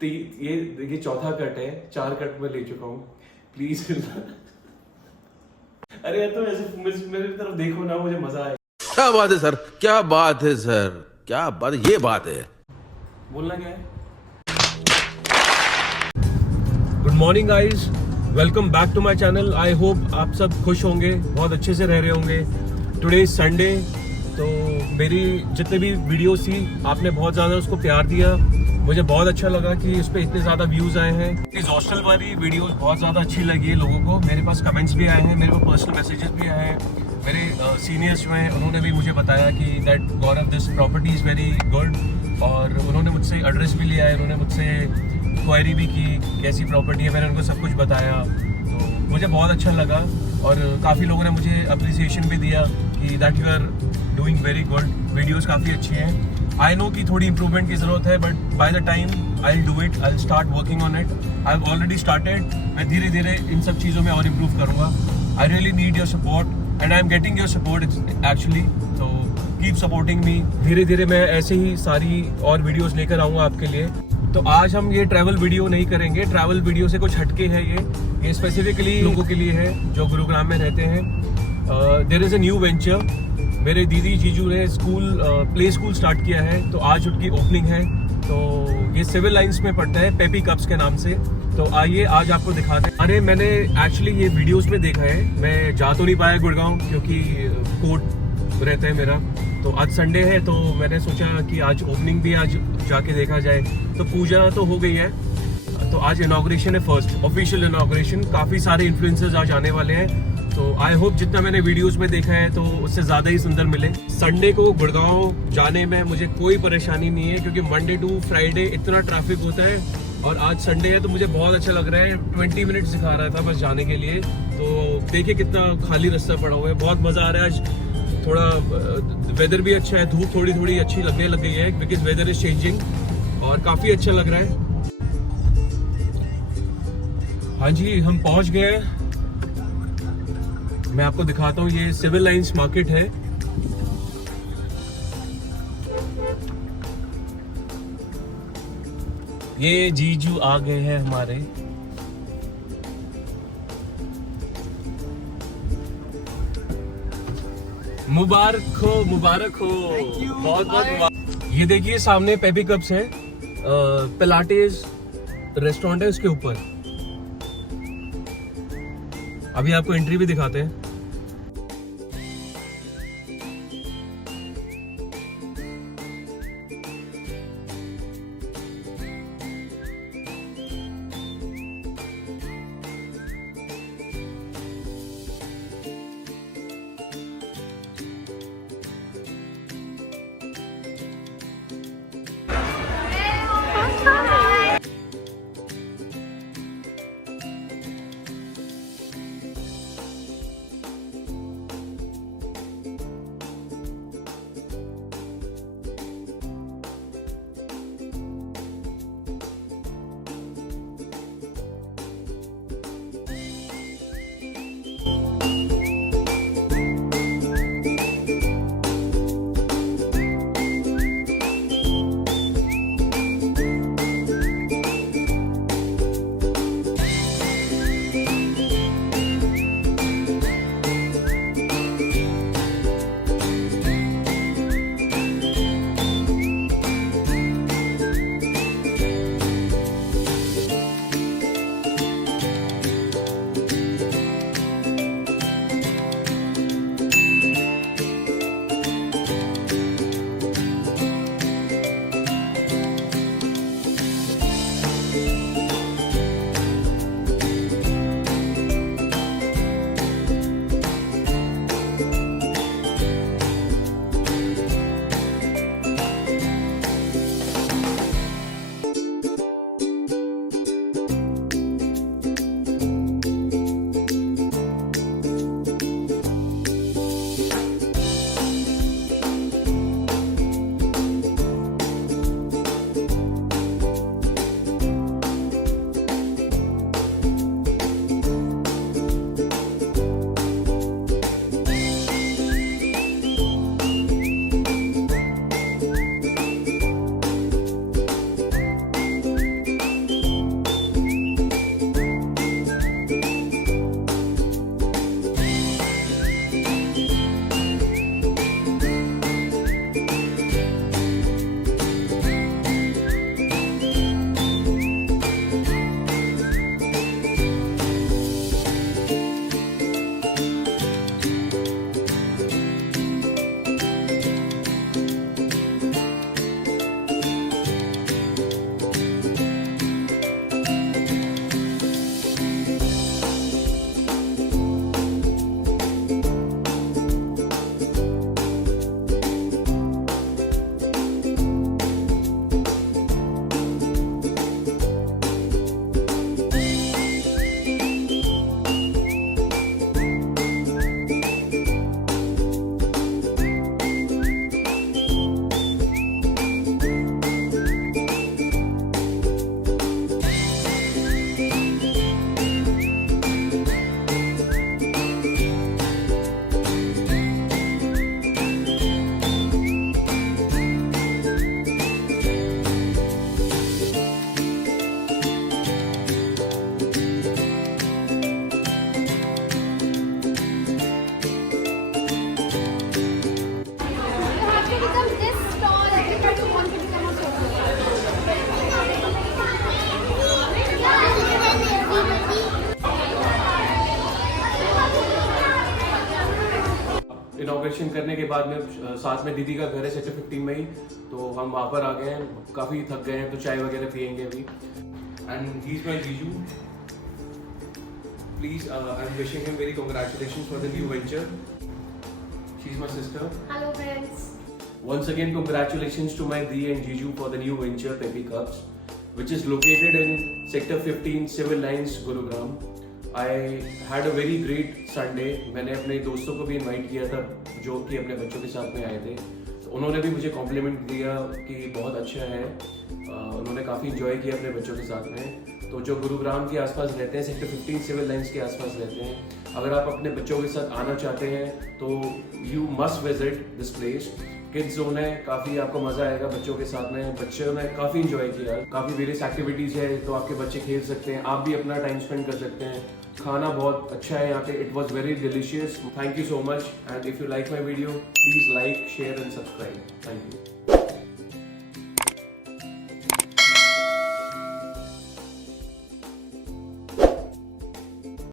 ये देखिए चौथा कट है, 4 कट में ले चुका हूँ। प्लीज अरे यार, तो ऐसे मेरे तरफ देखो ना, मुझे मजा आए। क्या बात है सर, क्या बात है सर, क्या बात, ये बात है। बोलना क्या है? Good morning guys, welcome back to my channel. I hope आप सब खुश होंगे, बहुत अच्छे से रह रहे होंगे। टुडे इज संडे, तो मेरी जितने भी वीडियोस थी आपने बहुत ज़्यादा उसको प्यार दिया। मुझे बहुत अच्छा लगा कि इस पर इतने ज़्यादा व्यूज़ आए हैं। इस हॉस्टल वाली वीडियोस बहुत ज़्यादा अच्छी लगी है लोगों को। मेरे पास कमेंट्स भी आए हैं, मेरे को पर्सनल मैसेजेस भी आए हैं। मेरे सीनियर्स जो हैं उन्होंने भी मुझे बताया कि that Gaurav this property is very good, और उन्होंने मुझसे एड्रेस भी लिया है, उन्होंने मुझसे क्वेरी भी की कैसी प्रॉपर्टी है, मैंने उनको सब कुछ बताया। तो मुझे बहुत अच्छा लगा, और काफ़ी लोगों ने मुझे अप्रिसिएशन भी दिया कि that you are doing very good, videos काफ़ी अच्छी हैं। आई नो कि थोड़ी इंप्रूवमेंट की ज़रूरत है, but by the time I will do it, I will start working on it. I have already started. मैं धीरे धीरे इन सब चीज़ों में और इम्प्रूव करूँगा। I really need your support and I am getting your support actually, तो keep supporting me. धीरे धीरे मैं ऐसे ही सारी और वीडियोज़ लेकर आऊँगा आपके लिए। तो आज हम ये ट्रैवल वीडियो नहीं करेंगे, ट्रैवल वीडियो से कुछ हटके है। ये स्पेसिफिकली लोगों के लिए है जो गुरुग्राम में रहते हैं। There is a new venture. मेरे दीदी जीजू ने प्ले स्कूल स्टार्ट किया है, तो आज उनकी ओपनिंग है। तो ये सिविल लाइंस में पड़ता है, पेपी कप्स के नाम से। तो आइए आज आपको दिखाते हैं। अरे मैंने एक्चुअली ये वीडियोस में देखा है, मैं जा तो नहीं पाया गुड़गांव क्योंकि कोर्ट रहता है मेरा। तो आज संडे है, तो मैंने सोचा कि आज ओपनिंग भी आज जाके देखा जाए। तो पूजा तो हो गई है, तो आज इनॉग्रेशन है, फर्स्ट ऑफिशियल इनॉग्रेशन। काफ़ी सारे इन्फ्लुएंसर्स आज आने वाले हैं, तो आई होप जितना मैंने वीडियोस में देखा है तो उससे ज़्यादा ही सुंदर मिले। संडे को गुड़गांव जाने में मुझे कोई परेशानी नहीं है, क्योंकि मंडे टू फ्राइडे इतना ट्रैफिक होता है, और आज संडे है तो मुझे बहुत अच्छा लग रहा है। 20 मिनट्स दिखा रहा था बस जाने के लिए, तो देखिए कितना खाली रास्ता पड़ा हुआ है। बहुत मज़ा आ रहा है आज। थोड़ा वेदर भी अच्छा है, धूप थोड़ी थोड़ी अच्छी लगने लग गई है बिकॉज वेदर इज चेंजिंग, और काफ़ी अच्छा लग रहा है। हाँ जी, हम पहुंच गए। मैं आपको दिखाता हूँ, ये सिविल लाइंस मार्केट है। ये जीजू आ गए हैं हमारे। मुबारक हो, मुबारक हो, बहुत बहुत मुबारक। ये देखिए सामने पेपी कप्स है, पिलाटेस रेस्टोरेंट है उसके ऊपर। अभी आपको एंट्री भी दिखाते हैं। इनॉग्रेशन करने के बाद में साथ में दीदी का घर है सेक्टर 15 में ही, तो हम वहाँ पर आ गए हैं, काफ़ी थक गए हैं तो चाय वगैरह पियेंगे अभी। एंड ही इज माई जीजू, please I am wishing him very congratulations for the new venture. She is my sister. Hello friends. Once again, congratulations to my Dee and Jiju for the new venture, Peppy Cups, which is located in Sector 15, Civil Lines, Gurugram. I had a very great Sunday. मैंने अपने दोस्तों को भी invite किया था जो कि अपने बच्चों के साथ में आए थे, तो उन्होंने भी मुझे कॉम्प्लीमेंट दिया कि बहुत अच्छा है। उन्होंने काफ़ी इंजॉय किया अपने बच्चों के साथ में। तो जो गुरुग्राम के आसपास रहते हैं, सेक्टर 15 सिविल लाइंस के आसपास रहते हैं, अगर आप अपने बच्चों के साथ आना चाहते हैं तो you must visit this place. Kids zone है, काफ़ी आपको मज़ा आएगा बच्चों के साथ में। बच्चों ने काफ़ी इंजॉय किया, काफ़ी वेरियस एक्टिविटीज़ है तो आपके बच्चे खेल सकते हैं, आप भी अपना टाइम स्पेंड कर सकते हैं। खाना बहुत अच्छा है यहाँ पे, it was very delicious. Thank you so much, and if you like my video please like, share and subscribe. Thank you.